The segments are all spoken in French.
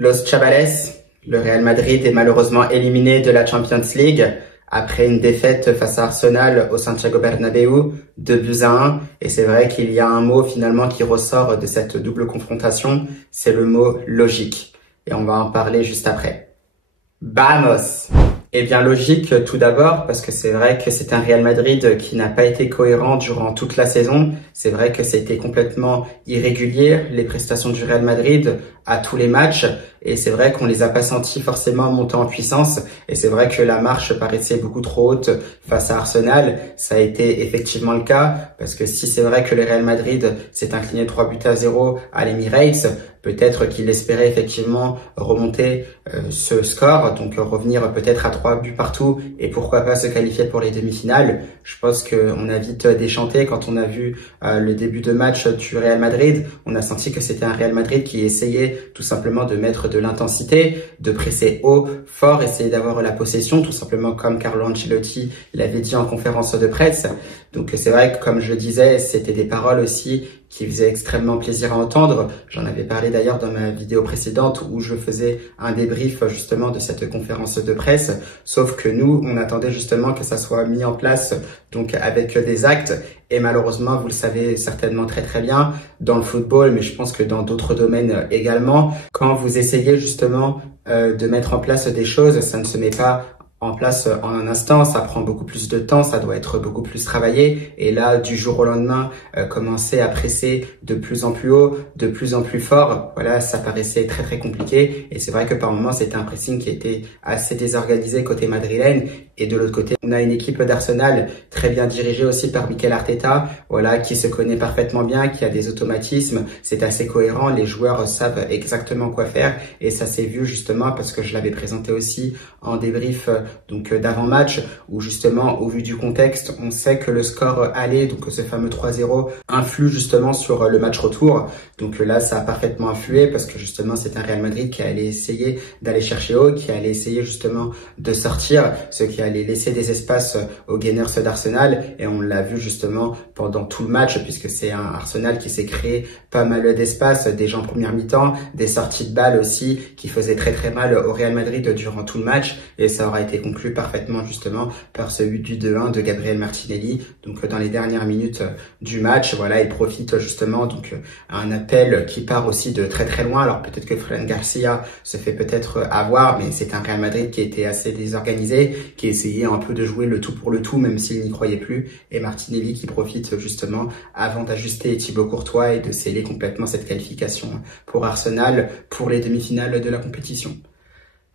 Los Chavales, le Real Madrid est malheureusement éliminé de la Champions League après une défaite face à Arsenal au Santiago Bernabéu, 2-1. Et c'est vrai qu'il y a un mot finalement qui ressort de cette double confrontation, c'est le mot logique. Et on va en parler juste après. Vamos! Eh bien logique tout d'abord parce que c'est vrai que c'est un Real Madrid qui n'a pas été cohérent durant toute la saison. C'est vrai que c'était complètement irrégulier les prestations du Real Madrid à tous les matchs et c'est vrai qu'on les a pas sentis forcément monter en puissance et c'est vrai que la marche paraissait beaucoup trop haute face à Arsenal. Ça a été effectivement le cas parce que si c'est vrai que le Real Madrid s'est incliné 3-0 à l'Emirates, peut-être qu'il espérait effectivement remonter ce score, donc revenir peut-être à 3 buts partout et pourquoi pas se qualifier pour les demi-finales. Je pense qu'on a vite déchanté quand on a vu le début de match du Real Madrid. On a senti que c'était un Real Madrid qui essayait tout simplement de mettre de l'intensité, de presser haut, fort, essayer d'avoir la possession, tout simplement comme Carlo Ancelotti l'avait dit en conférence de presse. Donc c'est vrai que comme je le disais, c'était des paroles aussi qui faisaient extrêmement plaisir à entendre. J'en avais parlé d'ailleurs dans ma vidéo précédente où je faisais un débrief justement de cette conférence de presse. Sauf que nous, on attendait justement que ça soit mis en place donc avec des actes. Et malheureusement, vous le savez certainement très bien, dans le football, mais je pense que dans d'autres domaines également, quand vous essayez justement de mettre en place des choses, ça ne se met pas en place en un instant, ça prend beaucoup plus de temps, ça doit être beaucoup plus travaillé. Et là, du jour au lendemain, commencer à presser de plus en plus haut, de plus en plus fort, voilà, ça paraissait très compliqué. Et c'est vrai que par moments, c'était un pressing qui était assez désorganisé côté madrilène. Et de l'autre côté, on a une équipe d'Arsenal très bien dirigée aussi par Mikel Arteta, voilà, qui se connaît parfaitement bien, qui a des automatismes, c'est assez cohérent, les joueurs savent exactement quoi faire. Et ça s'est vu justement parce que je l'avais présenté aussi en débrief donc d'avant-match où justement au vu du contexte on sait que le score aller, donc ce fameux 3-0 influe justement sur le match retour. Donc là ça a parfaitement influé parce que justement c'est un Real Madrid qui allait essayer d'aller chercher haut, qui allait essayer justement de sortir, ce qui allait laisser des espaces aux Gunners d'Arsenal et on l'a vu justement pendant tout le match puisque c'est un Arsenal qui s'est créé pas mal d'espace, déjà en première mi-temps, des sorties de balles aussi qui faisaient très mal au Real Madrid durant tout le match et ça aura été conclu parfaitement justement par ce but du 2-1 de Gabriel Martinelli. Donc dans les dernières minutes du match, voilà, il profite justement donc à un appel qui part aussi de très loin. Alors peut-être que Fran Garcia se fait peut-être avoir, mais c'est un Real Madrid qui était assez désorganisé, qui essayait un peu de jouer le tout pour le tout, même s'il n'y croyait plus. Et Martinelli qui profite justement avant d'ajuster Thibaut Courtois et de sceller complètement cette qualification pour Arsenal pour les demi-finales de la compétition.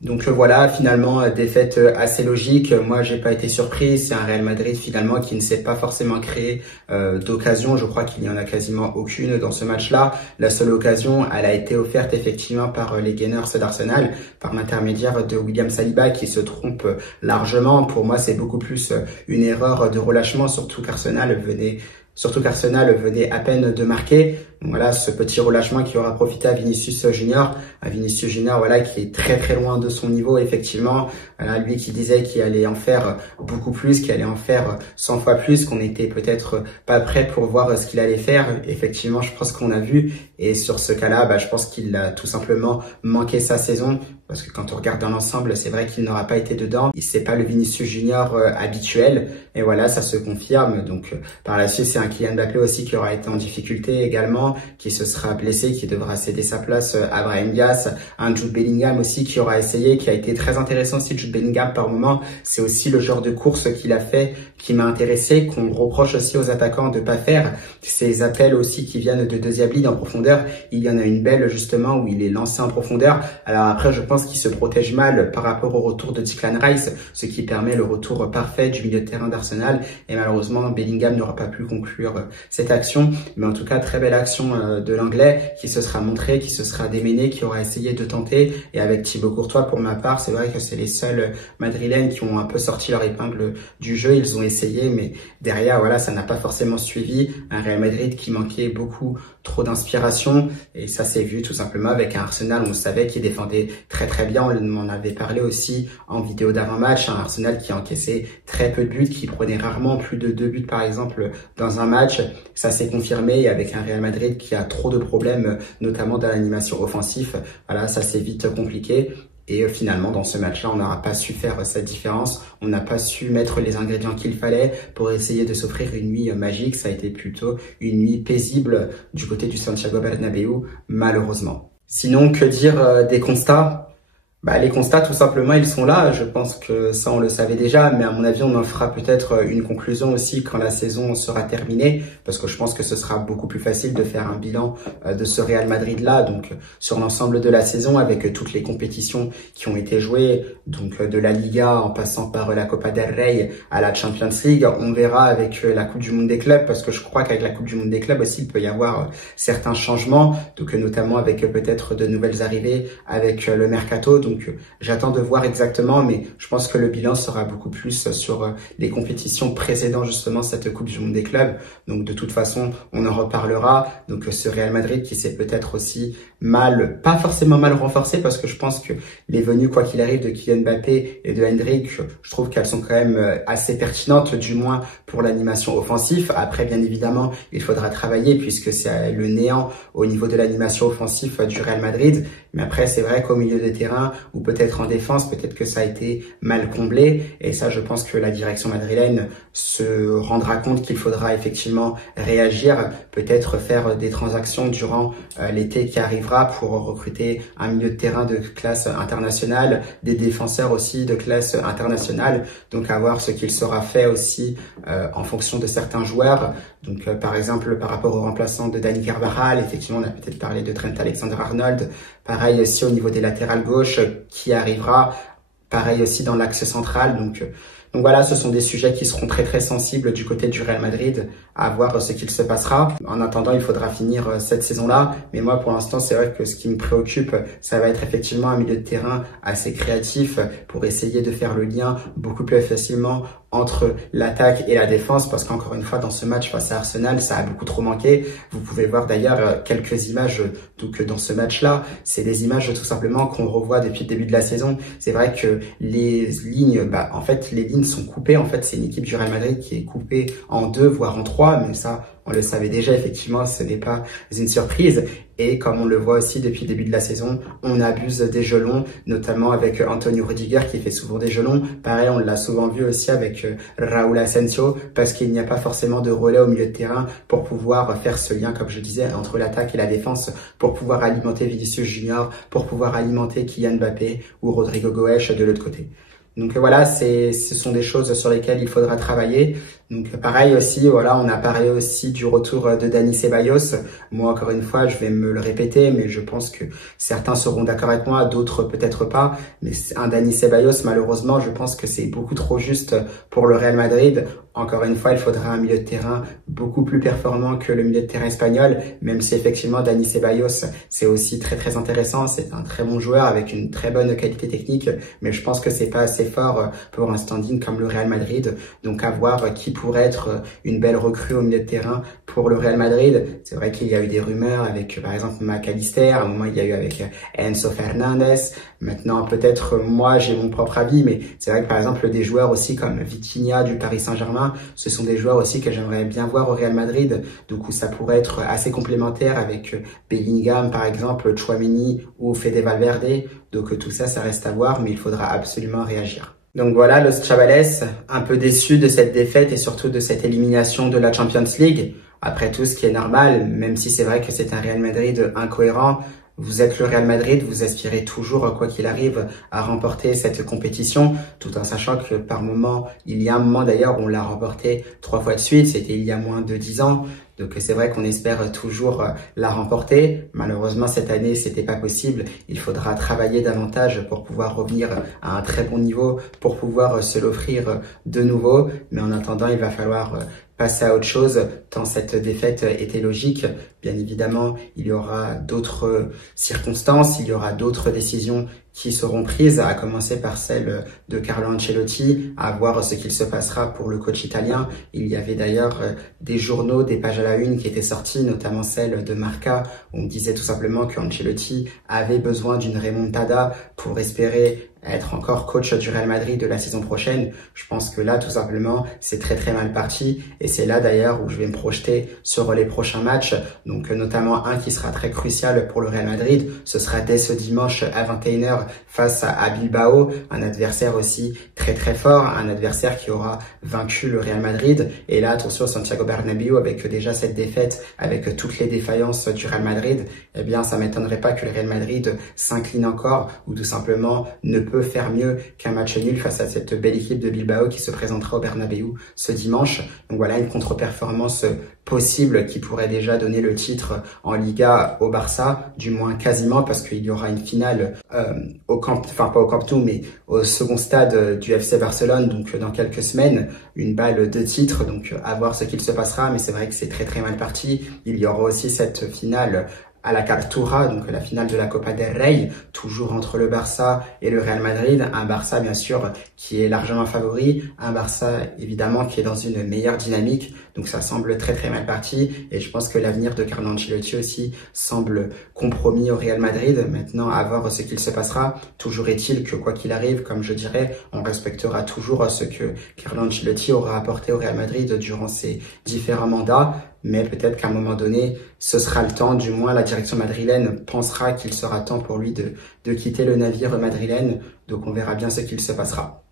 Donc voilà, finalement, défaite assez logique. Moi, j'ai pas été surpris. C'est un Real Madrid finalement qui ne s'est pas forcément créé d'occasion. Je crois qu'il n'y en a quasiment aucune dans ce match-là. La seule occasion, elle a été offerte effectivement par les Gunners d'Arsenal, par l'intermédiaire de William Saliba qui se trompe largement. Pour moi, c'est beaucoup plus une erreur de relâchement, surtout qu'Arsenal venait à peine de marquer. Donc voilà, ce petit relâchement qui aura profité à Vinicius Junior. Voilà, qui est très loin de son niveau, effectivement. Voilà, lui qui disait qu'il allait en faire beaucoup plus, qu'il allait en faire 100 fois plus, qu'on était peut-être pas prêt pour voir ce qu'il allait faire. Effectivement, je pense qu'on a vu. Et sur ce cas-là, je pense qu'il a tout simplement manqué sa saison. Parce que quand on regarde dans l'ensemble, c'est vrai qu'il n'aura pas été dedans. C'est pas le Vinicius Junior habituel. Et voilà, ça se confirme. Donc, par la suite, c'est un Kylian Mbappé aussi qui aura été en difficulté également, qui se sera blessé, qui devra céder sa place à Brahim Diaz. Un Jude Bellingham aussi qui aura essayé, qui a été très intéressant aussi. Jude Bellingham, par moment, c'est aussi le genre de course qu'il a fait, qui m'a intéressé, qu'on reproche aussi aux attaquants de pas faire. Ces appels aussi qui viennent de deuxième ligne en profondeur. Il y en a une belle, justement, où il est lancé en profondeur. Alors après, je pense qu'il se protège mal par rapport au retour de Declan Rice, ce qui permet le retour parfait du milieu de terrain d'Arsenal. Et malheureusement, Bellingham n'aura pas pu conclure cette action. Mais en tout cas, très belle action de l'Anglais qui se sera montré, qui se sera déméné, qui aura essayé de tenter. Et avec Thibaut Courtois, pour ma part, c'est vrai que c'est les seuls madrilènes qui ont un peu sorti leur épingle du jeu. Ils ont essayé, mais derrière, voilà, ça n'a pas forcément suivi. Un Real Madrid qui manquait beaucoup trop d'inspiration. Et ça s'est vu tout simplement avec un Arsenal, on savait qu'il défendait très bien. On m'en avait parlé aussi en vidéo d'avant-match. Un Arsenal qui encaissait très peu de buts, qui prenait rarement plus de 2 buts par exemple dans un un match, ça s'est confirmé avec un Real Madrid qui a trop de problèmes, notamment dans l'animation offensive. Voilà, ça s'est vite compliqué. Et finalement, dans ce match-là, on n'aura pas su faire cette différence. On n'a pas su mettre les ingrédients qu'il fallait pour essayer de s'offrir une nuit magique. Ça a été plutôt une nuit paisible du côté du Santiago Bernabéu, malheureusement. Sinon, que dire des constats? Les constats, tout simplement, ils sont là. Je pense que ça, on le savait déjà, mais à mon avis, on en fera peut-être une conclusion aussi quand la saison sera terminée, parce que je pense que ce sera beaucoup plus facile de faire un bilan de ce Real Madrid-là, donc sur l'ensemble de la saison, avec toutes les compétitions qui ont été jouées, donc de la Liga en passant par la Copa del Rey à la Champions League. On verra avec la Coupe du Monde des clubs, parce que je crois qu'avec la Coupe du Monde des clubs aussi, il peut y avoir certains changements, donc notamment avec peut-être de nouvelles arrivées, avec le mercato. Donc j'attends de voir exactement, mais je pense que le bilan sera beaucoup plus sur les compétitions précédant justement cette Coupe du Monde des clubs. Donc de toute façon, on en reparlera. Donc ce Real Madrid qui s'est peut-être aussi pas forcément mal renforcé, parce que je pense que les venues, quoi qu'il arrive, de Kylian Mbappé et de Endrick, je trouve qu'elles sont quand même assez pertinentes, du moins pour l'animation offensive. Après, bien évidemment, il faudra travailler puisque c'est le néant au niveau de l'animation offensive du Real Madrid. Mais après, c'est vrai qu'au milieu de terrain ou peut-être en défense, peut-être que ça a été mal comblé. Et ça, je pense que la direction madrilène se rendra compte qu'il faudra effectivement réagir, peut-être faire des transactions durant l'été qui arrivera pour recruter un milieu de terrain de classe internationale, des défenseurs aussi de classe internationale. Donc à voir ce qu'il sera fait aussi en fonction de certains joueurs. Donc par exemple, par rapport au remplaçant de Dani Carvajal, effectivement, on a peut-être parlé de Trent Alexander-Arnold. Pareil aussi au niveau des latérales gauche qui arrivera. Pareil aussi dans l'axe central. Donc voilà, ce sont des sujets qui seront très très sensibles du côté du Real Madrid, à voir ce qu'il se passera. En attendant, il faudra finir cette saison-là. Mais moi, pour l'instant, c'est vrai que ce qui me préoccupe, ça va être effectivement un milieu de terrain assez créatif pour essayer de faire le lien beaucoup plus facilement entre l'attaque et la défense, parce qu'encore une fois, dans ce match face à Arsenal, ça a beaucoup trop manqué. Vous pouvez voir d'ailleurs quelques images donc dans ce match-là. C'est des images tout simplement qu'on revoit depuis le début de la saison. C'est vrai que les lignes, en fait, les lignes sont coupées. En fait, c'est une équipe du Real Madrid qui est coupée en 2, voire en 3, mais ça, on le savait déjà, effectivement, ce n'est pas une surprise. Et comme on le voit aussi depuis le début de la saison, on abuse des jeux longs, notamment avec Antonio Rudiger qui fait souvent des jeux longs. Pareil, on l'a souvent vu aussi avec Raúl Asensio, parce qu'il n'y a pas forcément de relais au milieu de terrain pour pouvoir faire ce lien, comme je disais, entre l'attaque et la défense, pour pouvoir alimenter Vinicius Junior, pour pouvoir alimenter Kylian Mbappé ou Rodrigo Goes de l'autre côté. Donc voilà, ce sont des choses sur lesquelles il faudra travailler. Donc pareil aussi, voilà, on a parlé aussi du retour de Dani Ceballos. Moi, encore une fois, je vais me le répéter, mais je pense que certains seront d'accord avec moi, d'autres peut-être pas. Mais un Dani Ceballos, malheureusement, je pense que c'est beaucoup trop juste pour le Real Madrid. Encore une fois, il faudra un milieu de terrain beaucoup plus performant que le milieu de terrain espagnol, même si effectivement Dani Ceballos, c'est aussi très très intéressant. C'est un très bon joueur avec une très bonne qualité technique, mais je pense que c'est pas assez fort pour un standing comme le Real Madrid. Donc à voir qui pourrait être une belle recrue au milieu de terrain pour le Real Madrid. C'est vrai qu'il y a eu des rumeurs avec par exemple McAllister, à un moment il y a eu avec Enzo Fernandez. Maintenant peut-être moi j'ai mon propre avis, mais c'est vrai que par exemple des joueurs aussi comme Vitinha du Paris Saint-Germain, ce sont des joueurs aussi que j'aimerais bien voir au Real Madrid. Donc où ça pourrait être assez complémentaire avec Bellingham par exemple, Tchouaméni ou Fede Valverde. Donc tout ça, ça reste à voir, mais il faudra absolument réagir. Donc voilà, Los Chavales, un peu déçu de cette défaite et surtout de cette élimination de la Champions League. Après tout, ce qui est normal, même si c'est vrai que c'est un Real Madrid incohérent, vous êtes le Real Madrid, vous aspirez toujours, quoi qu'il arrive, à remporter cette compétition, tout en sachant que par moment, il y a un moment d'ailleurs où on l'a remporté 3 fois de suite, c'était il y a moins de 10 ans. Donc c'est vrai qu'on espère toujours la remporter. Malheureusement, cette année, c'était pas possible. Il faudra travailler davantage pour pouvoir revenir à un très bon niveau, pour pouvoir se l'offrir de nouveau. Mais en attendant, il va falloir passer à autre chose, tant cette défaite était logique, Bien évidemment, il y aura d'autres circonstances, il y aura d'autres décisions qui seront prises, à commencer par celle de Carlo Ancelotti, à voir ce qu'il se passera pour le coach italien. Il y avait d'ailleurs des journaux, des pages à la une qui étaient sorties, notamment celle de Marca, où on disait tout simplement que Ancelotti avait besoin d'une remontada pour espérer être encore coach du Real Madrid de la saison prochaine. Je pense que là, tout simplement, c'est très très mal parti, et c'est là d'ailleurs où je vais me projeter sur les prochains matchs, donc notamment un qui sera très crucial pour le Real Madrid. Ce sera dès ce dimanche à 21h face à Bilbao, un adversaire aussi très très fort, un adversaire qui aura vaincu le Real Madrid. Et là, attention, Santiago Bernabéu, avec déjà cette défaite, avec toutes les défaillances du Real Madrid, eh bien, ça m'étonnerait pas que le Real Madrid s'incline encore, ou tout simplement ne peut faire mieux qu'un match nul face à cette belle équipe de Bilbao qui se présentera au Bernabéu ce dimanche. Donc voilà, une contre-performance possible qui pourrait déjà donner le titre en Liga au Barça, du moins quasiment, parce qu'il y aura une finale pas au Camp Nou, mais au second stade du FC Barcelone, donc dans quelques semaines, une balle de titre, donc à voir ce qu'il se passera, mais c'est vrai que c'est très très mal parti. Il y aura aussi cette finale à la Cartura, donc la finale de la Copa del Rey, toujours entre le Barça et le Real Madrid. Un Barça, bien sûr, qui est largement favori. Un Barça, évidemment, qui est dans une meilleure dynamique. Donc ça semble très très mal parti. Et je pense que l'avenir de Carlo Ancelotti aussi semble compromis au Real Madrid. Maintenant, à voir ce qu'il se passera. Toujours est-il que, quoi qu'il arrive, comme je dirais, on respectera toujours ce que Carlo Ancelotti aura apporté au Real Madrid durant ses différents mandats. Mais peut-être qu'à un moment donné, ce sera le temps, du moins la direction madrilène pensera qu'il sera temps pour lui de quitter le navire madrilène. Donc on verra bien ce qu'il se passera.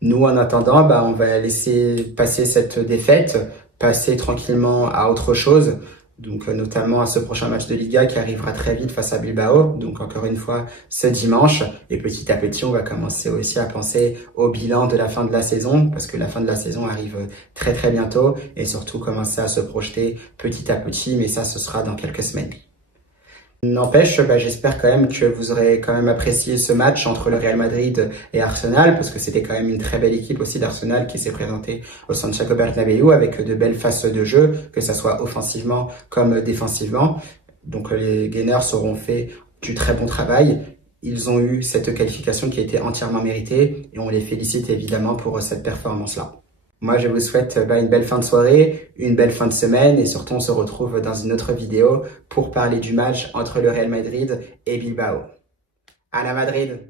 Nous, en attendant, on va laisser passer cette défaite, passer tranquillement à autre chose. Donc notamment à ce prochain match de Liga qui arrivera très vite face à Bilbao, donc encore une fois ce dimanche. Et petit à petit, on va commencer aussi à penser au bilan de la fin de la saison, parce que la fin de la saison arrive très très bientôt, et surtout commencer à se projeter petit à petit, mais ça ce sera dans quelques semaines. N'empêche, j'espère quand même que vous aurez quand même apprécié ce match entre le Real Madrid et Arsenal, parce que c'était quand même une très belle équipe aussi d'Arsenal qui s'est présentée au Santiago Bernabéu avec de belles phases de jeu, que ça soit offensivement comme défensivement. Donc les Gunners auront fait du très bon travail. Ils ont eu cette qualification qui a été entièrement méritée, et on les félicite évidemment pour cette performance-là. Moi, je vous souhaite une belle fin de soirée, une belle fin de semaine, et surtout, on se retrouve dans une autre vidéo pour parler du match entre le Real Madrid et Bilbao. À la Madrid!